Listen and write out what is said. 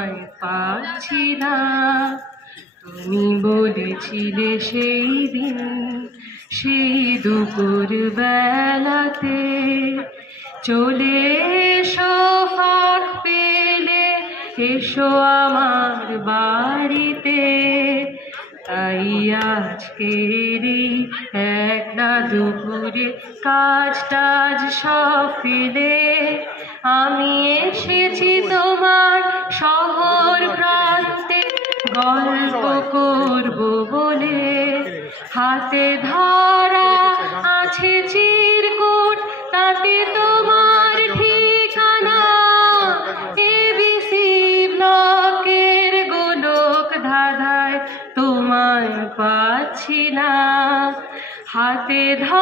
তোমায় পাচ্ছি না। তুমি বলেছিলে সেই দিন, সেই দুপুর বেলাতে, চলে এসো ফাঁক পেলে, এসো আমার বাড়িতে। তাই আজকের এই একলা দুপুরে কাজ টাজ সব ফেলে আমি এসেছি তোমার শহর প্রান্তে গল্প করব বলে। হাতে ধরা আছে চিরকুট, তাতে তোমার ঠিকানা, ABC ব্লকের গোলক ধাঁধায় তোমায় পাচ্ছি না। হাতে